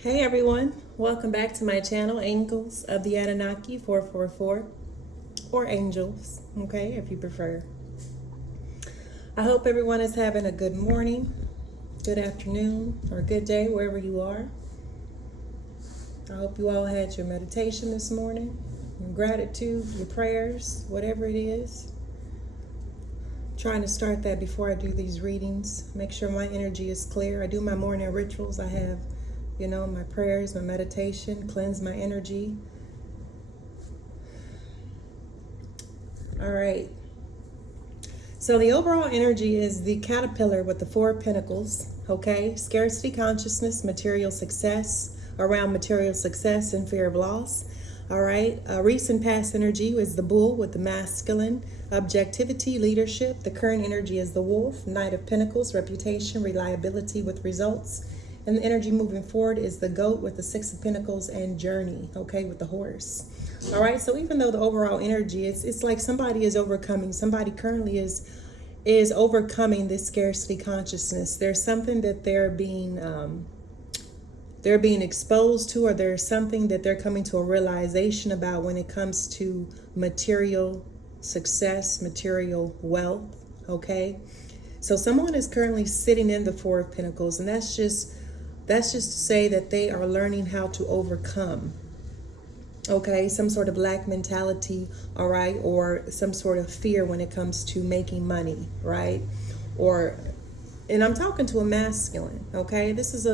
Hey everyone, welcome back to my channel, Angels of the Anunnaki 444, or Angels, okay, if you prefer. I hope everyone is having a good morning, good afternoon, or good day wherever you are. I hope you all had your meditation this morning, your gratitude, your prayers, whatever it is. Trying to start that before I do these readings. Make sure my energy is clear. I do my morning rituals. I have, my prayers, my meditation, cleanse my energy. All right. So the overall energy is the caterpillar with the Four of Pentacles, okay? Scarcity consciousness, material success, around material success and fear of loss. All right. Recent past energy is the bull with the masculine, objectivity, leadership. The current energy is the wolf, Knight of Pentacles, reputation, reliability with results. And the energy moving forward is the goat with the Six of Pentacles and journey, okay, with the horse. All right, so even though the overall energy, it's like somebody is overcoming, somebody currently is overcoming this scarcity consciousness. There's something that they're being exposed to, or there's something that they're coming to a realization about when it comes to material success, material wealth, okay? So someone is currently sitting in the Four of Pentacles, and that's just to say that they are learning how to overcome, okay, some sort of lack mentality, all right, or some sort of fear when it comes to making money, right? And I'm talking to a masculine, okay? This is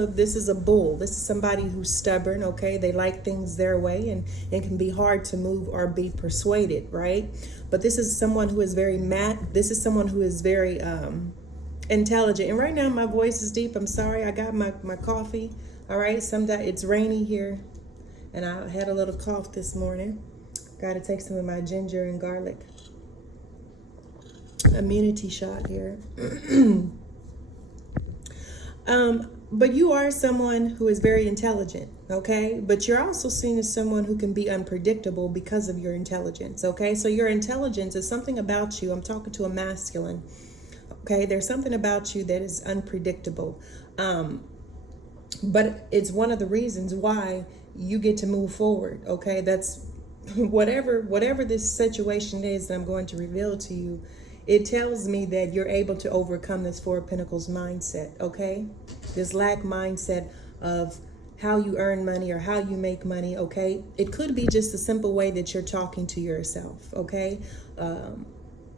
a bull. This is somebody who's stubborn, okay? They like things their way, and it can be hard to move or be persuaded, right? But this is someone who is very this is someone who is very intelligent. And right now my voice is deep. I'm sorry. I got my coffee. All right. Sometimes it's rainy here, and I had a little cough this morning. Got to take some of my ginger and garlic immunity shot here. But you are someone who is very intelligent, okay? But you're also seen as someone who can be unpredictable because of your intelligence, okay? So your intelligence is something about you. I'm talking to a masculine. Okay, there's something about you that is unpredictable. But it's one of the reasons why you get to move forward. Okay, that's whatever this situation is that I'm going to reveal to you. It tells me that you're able to overcome this Four of Pentacles mindset. Okay, this lack mindset of how you earn money or how you make money. Okay, it could be just a simple way that you're talking to yourself. Okay.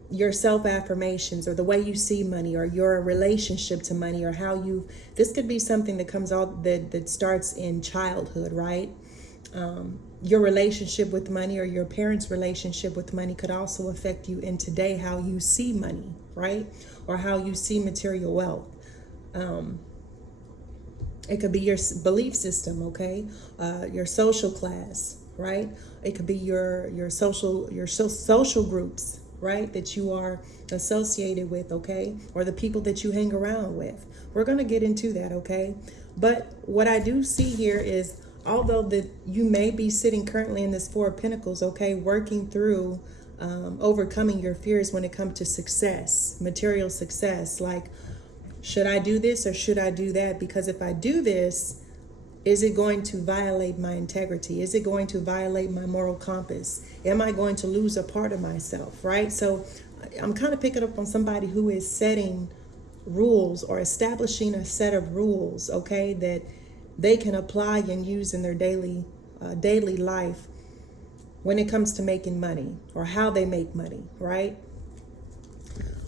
Your self-affirmations, or the way you see money, or your relationship to money, or this could be something that comes out that starts in childhood, right? Your relationship with money, or your parents' relationship with money, could also affect you in today, how you see money, right? Or how you see material wealth. It could be your belief system, okay? Your social class, right? It could be your social groups, right, that you are associated with, okay, or the people that you hang around with. We're going to get into that, okay? But what I do see here is, although that you may be sitting currently in this Four of Pentacles, okay, working through overcoming your fears when it comes to success, material success, like, should I do this or should I do that? Because if I do this, is it going to violate my integrity? Is it going to violate my moral compass? Am I going to lose a part of myself, right? So I'm kind of picking up on somebody who is setting rules, or establishing a set of rules, okay, that they can apply and use in their daily life when it comes to making money, or how they make money, right?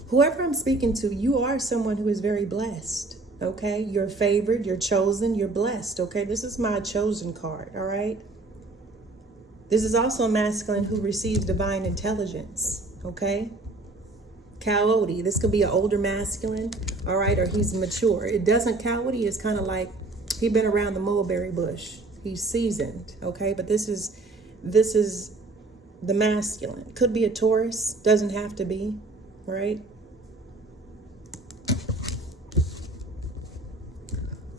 Whoever I'm speaking to, you are someone who is very blessed. Okay, you're favored, you're chosen, you're blessed. Okay, this is my chosen card. All right, this is also a masculine who receives divine intelligence. Okay, Coyote, this could be an older masculine, all right, or he's mature. It doesn't, Coyote is kind of like he's been around the mulberry bush. He's seasoned. Okay, but this is the masculine. Could be a Taurus, doesn't have to be, right?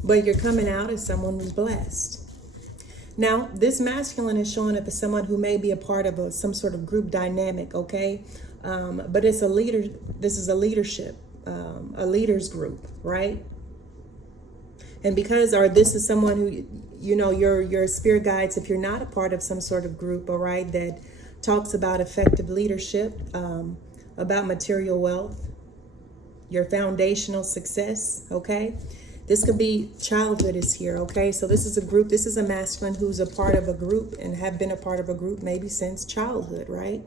But you're coming out as someone who's blessed. Now, this masculine is showing up as someone who may be a part of some sort of group dynamic, okay? But it's a leader. This is a leadership, a leaders group, right? And because, or this is someone who, you know, your spirit guides, if you're not a part of some sort of group, all right, that talks about effective leadership, about material wealth, your foundational success, okay? This could be childhood is here, okay? So this is a group, this is a masculine who's a part of a group and have been a part of a group maybe since childhood, right?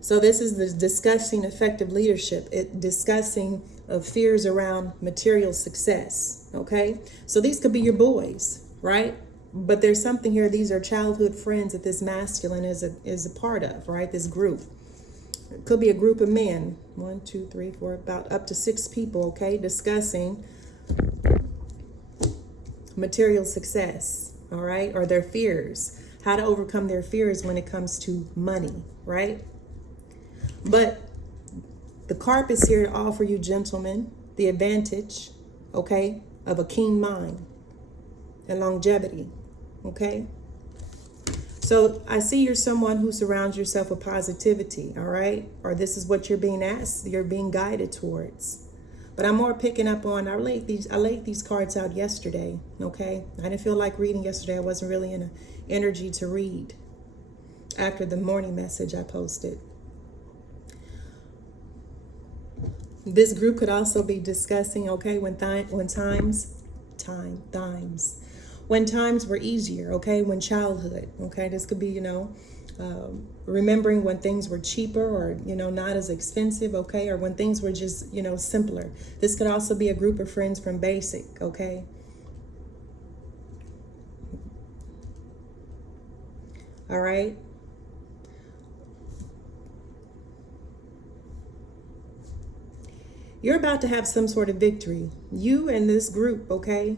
So this is the discussing effective leadership, discussing of fears around material success, okay? So these could be your boys, right? But there's something here, these are childhood friends that this masculine is a part of, right? This group. It could be a group of men, 1, 2, 3, 4, about up to 6 people, okay? Discussing material success, all right? Or their fears, how to overcome their fears when it comes to money, right? But the carp is here to offer you, gentlemen, the advantage, okay, of a keen mind and longevity, okay? So I see you're someone who surrounds yourself with positivity, all right? Or this is what you're being asked, you're being guided towards. But I'm more picking up on, I laid these cards out yesterday, okay? I didn't feel like reading yesterday. I wasn't really in an energy to read after the morning message I posted. This group could also be discussing, okay, when times were easier, okay, when childhood, okay, this could be, you know, remembering when things were cheaper or, you know, not as expensive, okay, or when things were just, you know, simpler. This could also be a group of friends from basic, okay. All right. You're about to have some sort of victory. You and this group, okay,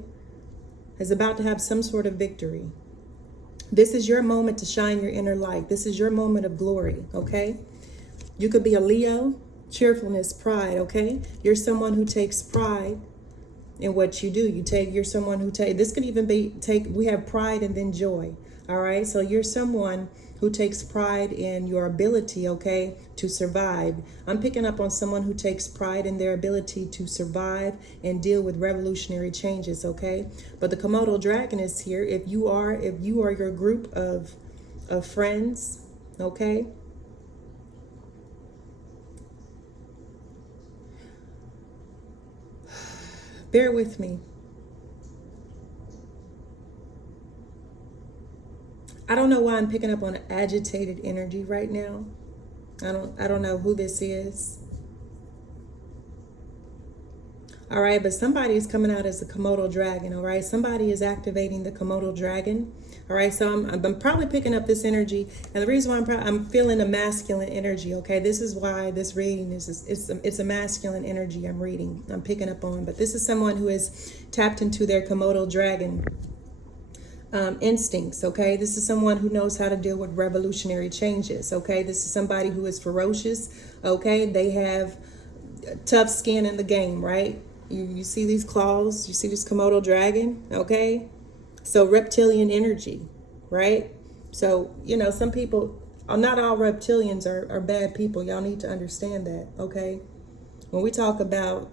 is about to have some sort of victory. This is your moment to shine your inner light. This is your moment of glory, okay? You could be a Leo, cheerfulness, pride, okay? You're someone who takes pride in what you do. You're someone who this could even be, we have pride and then joy, all right? So you're someone who takes pride in your ability, okay, to survive. I'm picking up on someone who takes pride in their ability to survive and deal with revolutionary changes, okay? But the Komodo dragon is here. If you are your group of friends, okay? Bear with me. I don't know why I'm picking up on agitated energy right now. I don't know who this is. All right, but somebody is coming out as a Komodo dragon, all right? Somebody is activating the Komodo dragon. All right, so I'm probably picking up this energy, and the reason why I'm feeling a masculine energy, okay? This is why this reading it's a masculine energy I'm picking up on, but this is someone who has tapped into their Komodo dragon instincts, okay? This is someone who knows how to deal with revolutionary changes, okay? This is somebody who is ferocious, okay? They have tough skin in the game, right? You see these claws, you see this Komodo dragon, okay? So reptilian energy, right? So, you know, some people, not all reptilians are bad people. Y'all need to understand that, okay? When we talk about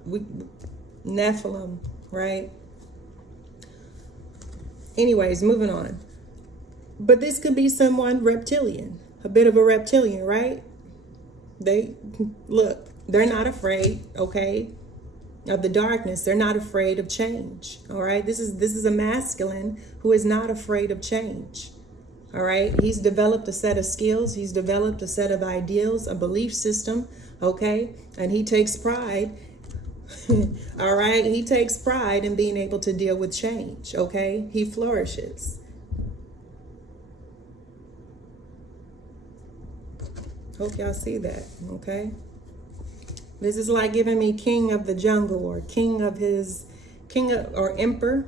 Nephilim, right? Anyways, moving on. But this could be someone reptilian, a bit of a reptilian, right? They're not afraid, okay, of the darkness. They're not afraid of change, all right? This is a masculine who is not afraid of change, all right? He's developed a set of skills. He's developed a set of ideals, a belief system, okay? And he takes pride all right, he takes pride in being able to deal with change, okay? He flourishes. Hope y'all see that, okay? This is like giving me king of the jungle or or emperor.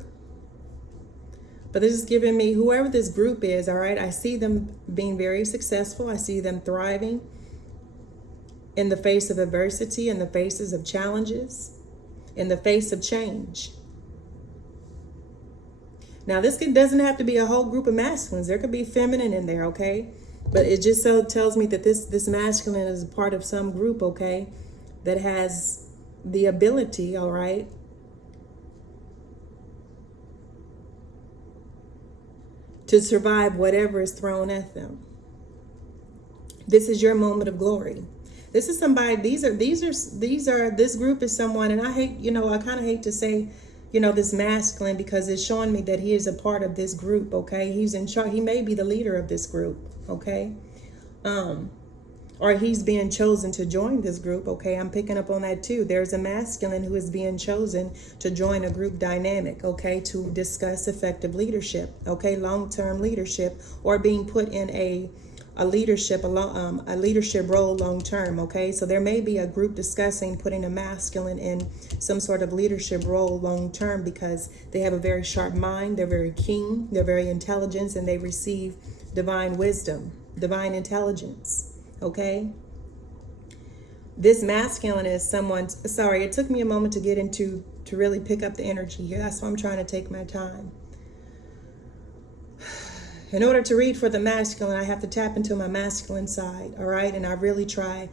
But this is giving me whoever this group is, all right? I see them being very successful. I see them thriving in the face of adversity, in the faces of challenges, in the face of change. Now, this doesn't have to be a whole group of masculines. There could be feminine in there, okay? But it just so tells me that this masculine is a part of some group, okay, that has the ability, all right, to survive whatever is thrown at them. This is your moment of glory. This is somebody, this group is someone, and I hate, I kind of hate to say, this masculine, because it's showing me that he is a part of this group, okay? He's in charge. He may be the leader of this group, okay? Or he's being chosen to join this group, okay? I'm picking up on that too. There's a masculine who is being chosen to join a group dynamic, okay? To discuss effective leadership, okay? Long-term leadership, or being put in a leadership role long term, okay? So there may be a group discussing putting a masculine in some sort of leadership role long term, because they have a very sharp mind, they're very keen, they're very intelligent, and they receive divine wisdom, divine intelligence, okay? This masculine is someone, sorry, it took me a moment to really pick up the energy here. That's why I'm trying to take my time. In order to read for the masculine, I have to tap into my masculine side, all right? And I really try.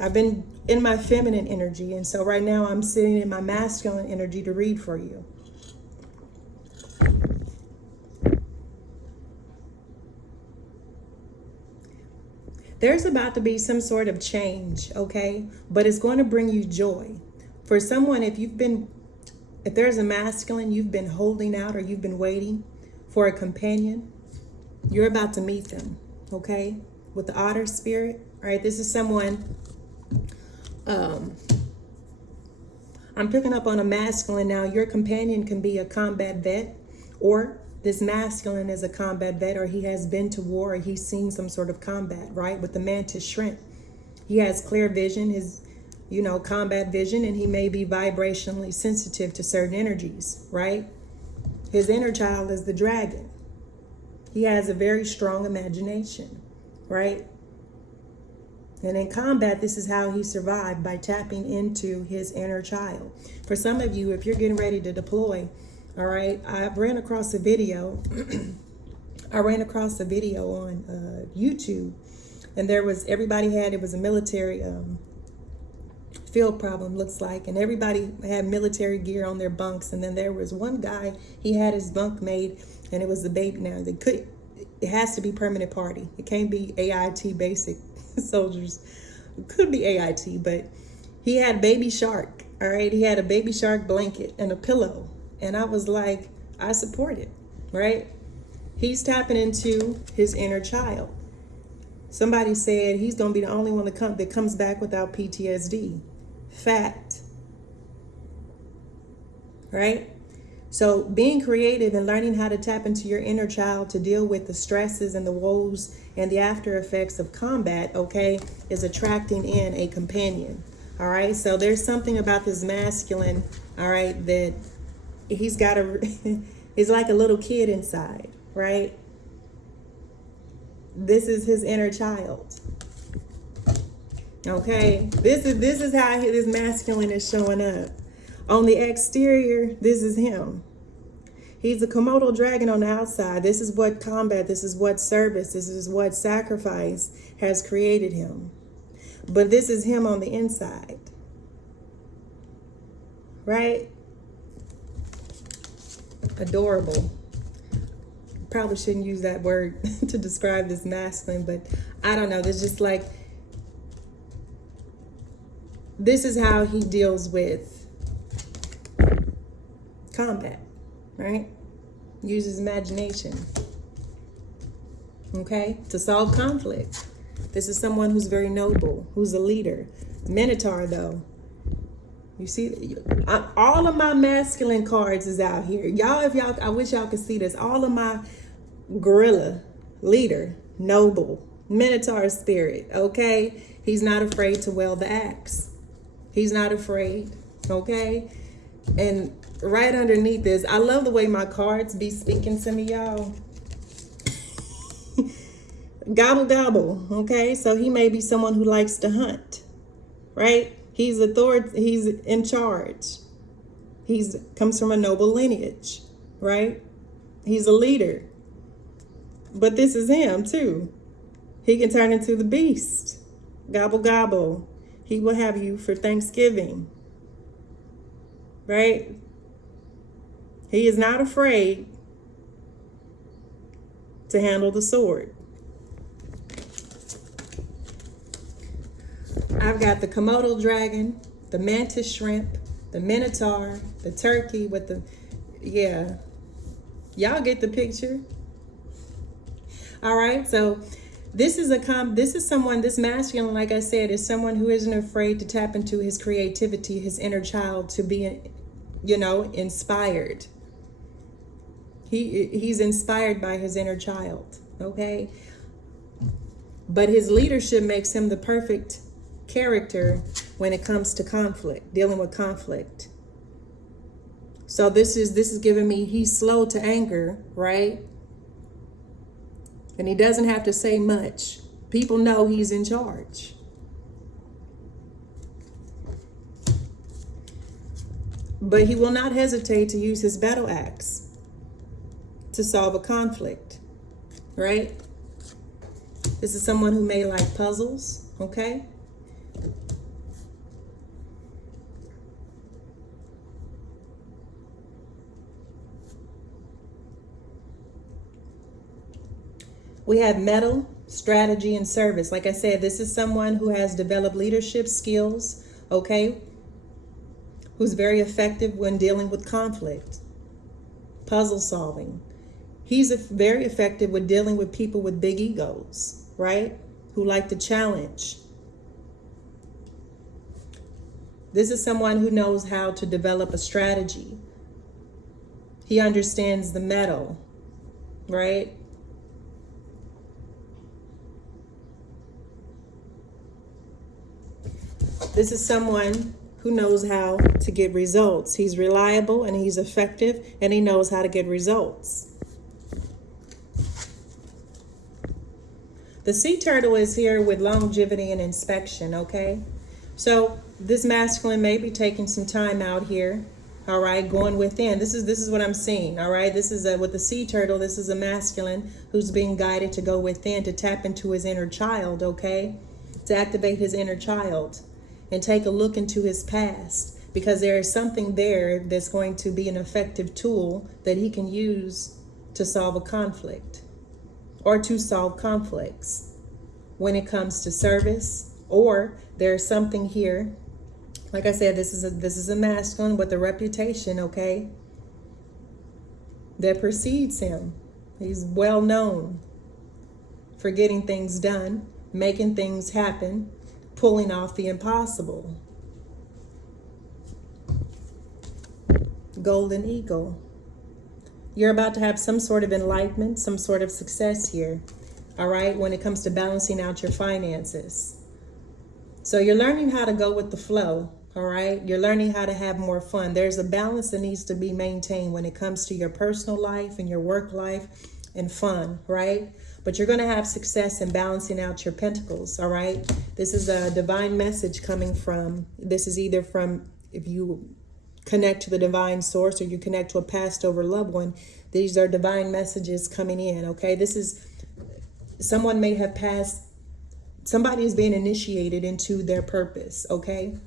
I've been in my feminine energy, and so right now I'm sitting in my masculine energy to read for you. There's about to be some sort of change, okay? But it's going to bring you joy. For someone, if there's a masculine you've been holding out, or you've been waiting for a companion, you're about to meet them, okay? With the otter spirit, all right? This is someone, I'm picking up on a masculine now. Your companion can be a combat vet, or this masculine is a combat vet, or he has been to war, or he's seen some sort of combat, right? With the mantis shrimp, he has clear vision, his combat vision, and he may be vibrationally sensitive to certain energies, right? His inner child is the dragon. He has a very strong imagination, right? And in combat, this is how he survived, by tapping into his inner child. For some of you, if you're getting ready to deploy, all right, I ran across a video. On YouTube, and it was a military field problem, looks like, and everybody had military gear on their bunks, and then there was one guy, he had his bunk made, and it was the baby. Now it has to be permanent party. It can't be AIT basic soldiers. It could be AIT, but he had baby shark, all right? He had a baby shark blanket and a pillow, and I was like, I support it, right? He's tapping into his inner child. Somebody said he's going to be the only one that comes back without PTSD. Fact. Right? So being creative and learning how to tap into your inner child to deal with the stresses and the woes and the after effects of combat, okay, is attracting in a companion. All right? So there's something about this masculine, all right, that he's like a little kid inside, right? This is his inner child. Okay, this is how this masculine is showing up. On the exterior, this is him. He's a Komodo dragon on the outside. This is what combat, this is what service, this is what sacrifice has created him. But this is him on the inside. Right? Adorable. Probably shouldn't use that word to describe this masculine, but I don't know. There's just like, this is how he deals with combat, right? Uses imagination, okay, to solve conflict. This is someone who's very noble, who's a leader. Minotaur, though. You see, all of my masculine cards is out here. I wish y'all could see this. All of my gorilla, leader, noble, Minotaur spirit, okay? He's not afraid to wield the axe. He's not afraid, okay? And right underneath this, I love the way my cards be speaking to me, y'all. Gobble, gobble, okay? So he may be someone who likes to hunt, right? He's in charge. Comes from a noble lineage, right? He's a leader. But this is him too. He can turn into the beast. Gobble, gobble. He will have you for Thanksgiving, right? He is not afraid to handle the sword. I've got the Komodo dragon, the mantis shrimp, the minotaur, the turkey with the, yeah, y'all get the picture. All right, so this is someone, this masculine, like I said, is someone who isn't afraid to tap into his creativity, his inner child, to be, inspired. He's inspired by his inner child, okay? But his leadership makes him the perfect character when it comes to conflict, dealing with conflict. So this is giving me, he's slow to anger, right? And he doesn't have to say much. People know he's in charge. But he will not hesitate to use his battle axe to solve a conflict, right? This is someone who may like puzzles, okay? We have mettle, strategy, and service. Like I said, this is someone who has developed leadership skills, okay? Who's very effective when dealing with conflict, puzzle solving. He's very effective with dealing with people with big egos, right? Who like to challenge. This is someone who knows how to develop a strategy. He understands the mettle, right? This is someone who knows how to get results. He's reliable and he's effective and he knows how to get results. The sea turtle is here with longevity and inspection, okay? So this masculine may be taking some time out here, all right, going within. This is what I'm seeing, all right? This is with the sea turtle, this is a masculine who's being guided to go within, to tap into his inner child, okay? To activate his inner child and take a look into his past, because there is something there that's going to be an effective tool that he can use to solve a conflict or to solve conflicts when it comes to service. Or there's something here, like I said, this is a masculine with a reputation, okay, that precedes him. He's well known for getting things done, making things happen, pulling off the impossible. Golden eagle. You're about to have some sort of enlightenment, some sort of success here, all right, when it comes to balancing out your finances. So you're learning how to go with the flow, all right? You're learning how to have more fun. There's a balance that needs to be maintained when it comes to your personal life and your work life and fun, right? But you're going to have success in balancing out your pentacles, all right? This is a divine message coming from, this is either from, if you connect to the divine source or you connect to a passed over loved one, these are divine messages coming in, okay? This is, someone may have passed, somebody is being initiated into their purpose, okay?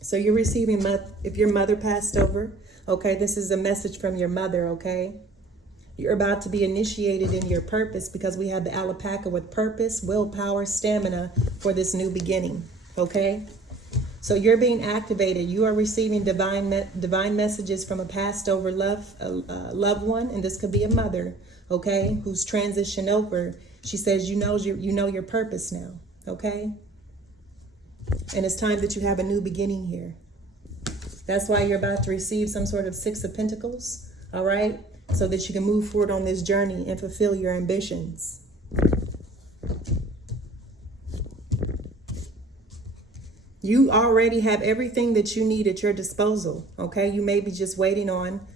So you're receiving, if your mother passed over, okay, this is a message from your mother, okay? You're about to be initiated in your purpose, because we have the alpaca with purpose, willpower, stamina for this new beginning, okay? So you're being activated. You are receiving divine messages from a passed over loved one, and this could be a mother, okay, who's transitioned over. She says, you know your purpose now, okay? And it's time that you have a new beginning here. That's why you're about to receive some sort of Six of Pentacles, all right? So that you can move forward on this journey and fulfill your ambitions. You already have everything that you need at your disposal, okay? You may be just waiting on,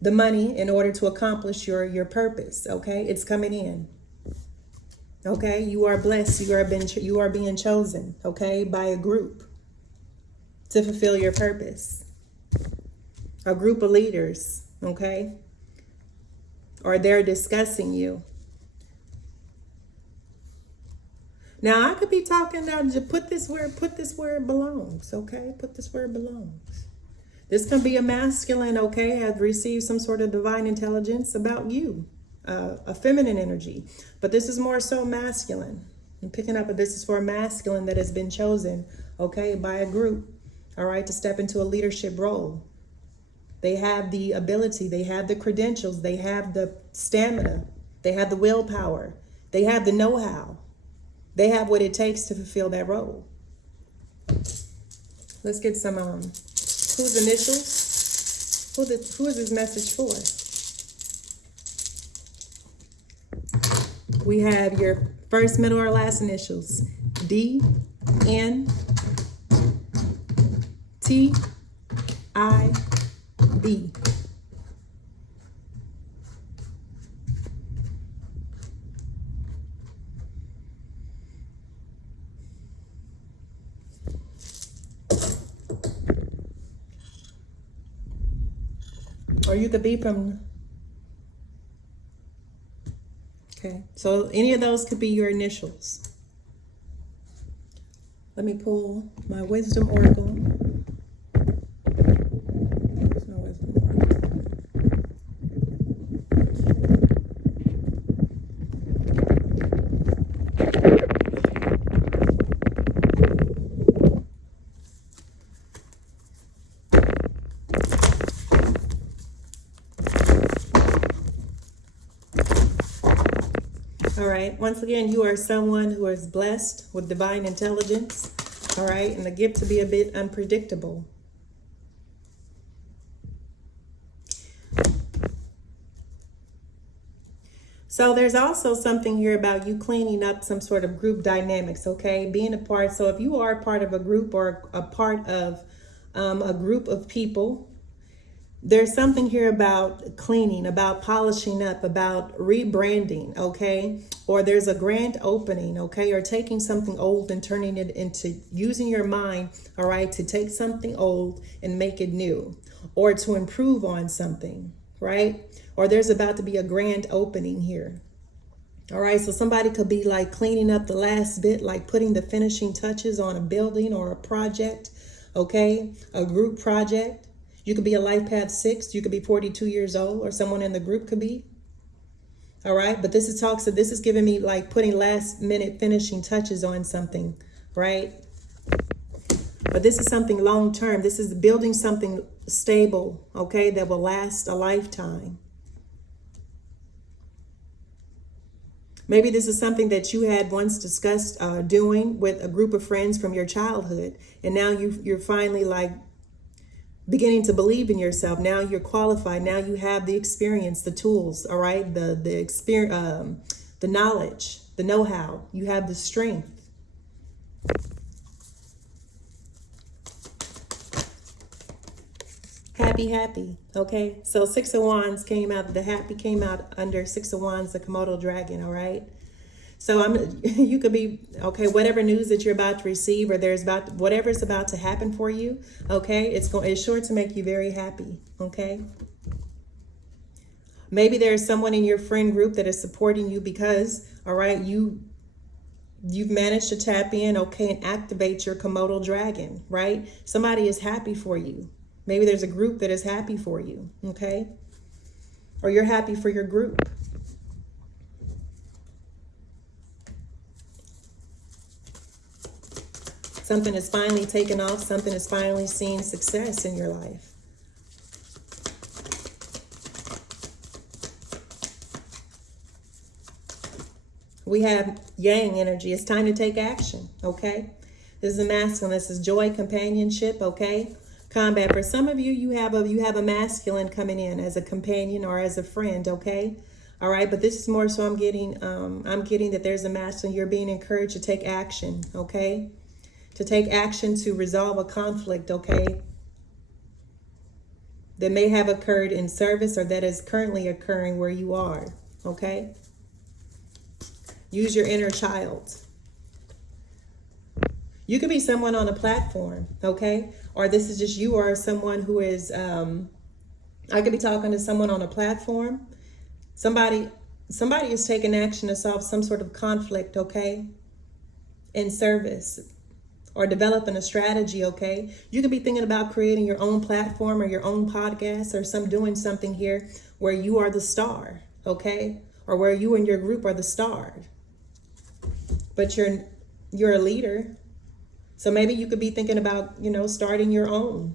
the money in order to accomplish your purpose, okay? It's coming in. Okay, you are blessed. You are being chosen, okay, by a group to fulfill your purpose. A group of leaders, okay, or they're discussing you. Now I could be talking now. Just put this where it belongs, okay? Put this where it belongs. This can be a masculine, okay, have received some sort of divine intelligence about you, a feminine energy. But this is more so masculine. I'm picking up, but this is for a masculine that has been chosen, okay, by a group, all right, to step into a leadership role. They have the ability, they have the credentials, they have the stamina, they have the willpower, they have the know-how. They have what it takes to fulfill that role. Let's get some, whose initials? Who is this message for? We have your first, middle, or last initials. D, N, T, I, B. Or you could be from, okay, so any of those could be your initials. Let me pull my wisdom oracle. There's no wisdom oracle. All right, once again, you are someone who is blessed with divine intelligence, all right, and the gift to be a bit unpredictable. So there's also something here about you cleaning up some sort of group dynamics, okay, being a part. So if you are part of a group or a part of a group of people, there's something here about cleaning, about polishing up, about rebranding, okay? Or there's a grand opening, okay? Or taking something old and turning it into, using your mind, all right, to take something old and make it new, or to improve on something, right? Or there's about to be a grand opening here. All right, so somebody could be like cleaning up the last bit, like putting the finishing touches on a building or a project, okay? A group project. You could be a life path 6. You could be 42 years old, or someone in the group could be. All right. But this is giving me like putting last minute finishing touches on something. Right. But this is something long term. This is building something stable. Okay. That will last a lifetime. Maybe this is something that you had once discussed doing with a group of friends from your childhood. And now you're finally like beginning to believe in yourself. Now you're qualified. Now you have the experience, the tools, all right, the experience, the knowledge, the know-how. You have the strength. Happy. Okay, so 6 of Wands came out. The happy came out under 6 of Wands, the Komodo dragon. All right. So you could be, okay, whatever news that you're about to receive, or whatever's about to happen for you, okay, it's sure to make you very happy, okay? Maybe there's someone in your friend group that is supporting you because, all right, you've managed to tap in, okay, and activate your Komodo dragon, right? Somebody is happy for you. Maybe there's a group that is happy for you, okay? Or you're happy for your group. Something is finally taken off. Something is finally seeing success in your life. We have yang energy. It's time to take action, okay? This is a masculine. This is joy, companionship, okay? Combat. For some of you, you have a masculine coming in as a companion or as a friend, okay? All right, but this is more so I'm getting that there's a masculine. You're being encouraged to take action, okay? To take action to resolve a conflict, okay, that may have occurred in service or that is currently occurring where you are, okay? Use your inner child. You could be someone on a platform, okay? Or this is just you or someone who is, I could be talking to someone on a platform. Somebody is taking action to solve some sort of conflict, okay, in service. or developing a strategy, okay? You could be thinking about creating your own platform or your own podcast or doing something here where you are the star, okay? Or where you and your group are the star. But you're a leader. So maybe you could be thinking about, starting your own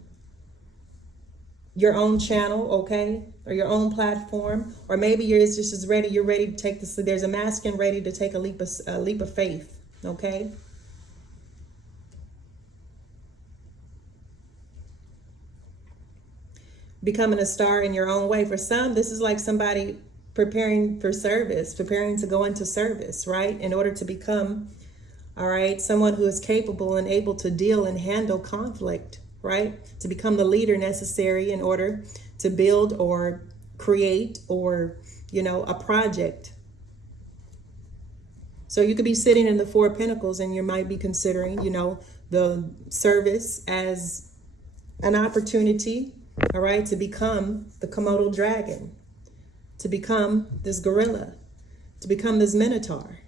channel, okay? Or your own platform. Or maybe you're ready to take this. There's a masculine ready to take a leap of faith, okay? Becoming a star in your own way. For some, this is like somebody preparing for service, preparing to go into service, right? In order to become, all right, someone who is capable and able to deal and handle conflict, right? To become the leader necessary in order to build or create or, a project. So you could be sitting in the Four of Pentacles and you might be considering, the service as an opportunity, all right, to become the Komodo dragon, to become this gorilla, to become this minotaur.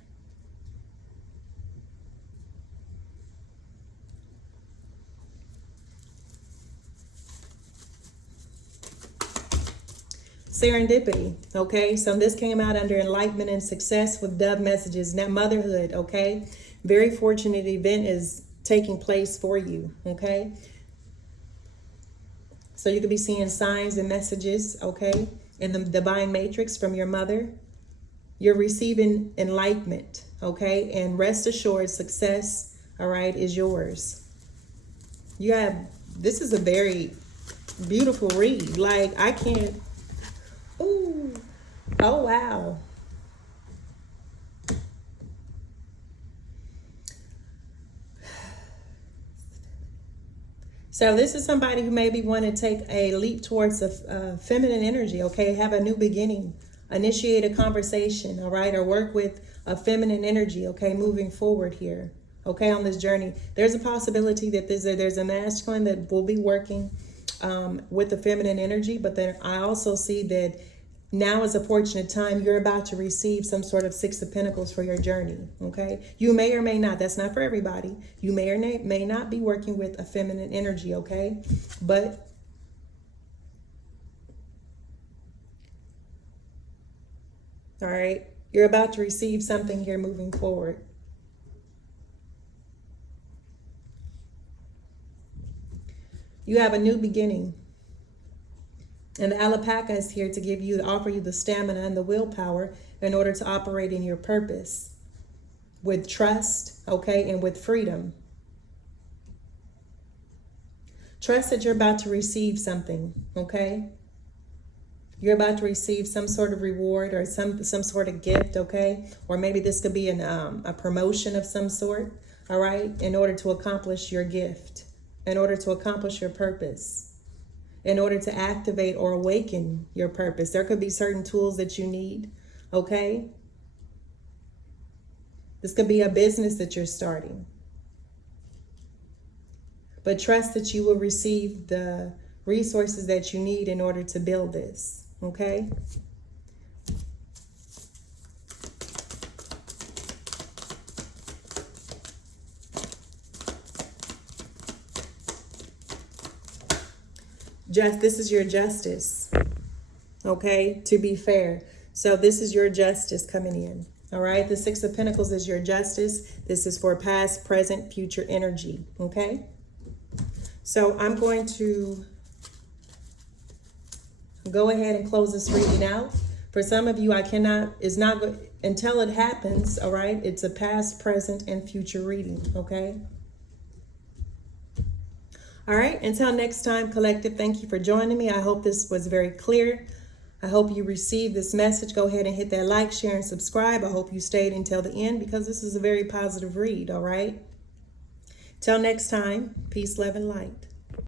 Serendipity, okay? So this came out under enlightenment and success with dove messages. Now motherhood, okay? Very fortunate event is taking place for you, okay? So you could be seeing signs and messages, okay? In the divine matrix from your mother. You're receiving enlightenment, okay? And rest assured, success, all right, is yours. This is a very beautiful read. Like, I can't, ooh, oh, wow. So this is somebody who maybe want to take a leap towards a feminine energy, okay? Have a new beginning, initiate a conversation, all right? Or work with a feminine energy, okay? Moving forward here, okay? On this journey. There's a possibility that there's a masculine that will be working with the feminine energy, but then I also see that now is a fortunate time. You're about to receive some sort of Six of Pentacles for your journey, okay? You may or may not. That's not for everybody. You may or may not be working with a feminine energy, okay? But all right, you're about to receive something here moving forward. You have a new beginning. And the alpaca is here to offer you the stamina and the willpower in order to operate in your purpose with trust, okay, and with freedom. Trust that you're about to receive something, okay? You're about to receive some sort of reward or some sort of gift, okay? Or maybe this could be a promotion of some sort, all right? In order to accomplish your gift, in order to accomplish your purpose. In order to activate or awaken your purpose. There could be certain tools that you need, okay? This could be a business that you're starting. But trust that you will receive the resources that you need in order to build this, okay? This is your justice, okay, to be fair. So this is your justice coming in, all right? The Six of Pentacles is your justice. This is for past, present, future energy, okay? So I'm going to go ahead and close this reading out. For some of you, until it happens, all right? It's a past, present, and future reading, okay? All right, until next time, collective, thank you for joining me. I hope this was very clear. I hope you received this message. Go ahead and hit that like, share, and subscribe. I hope you stayed until the end because this is a very positive read, all right? Till next time, peace, love, and light.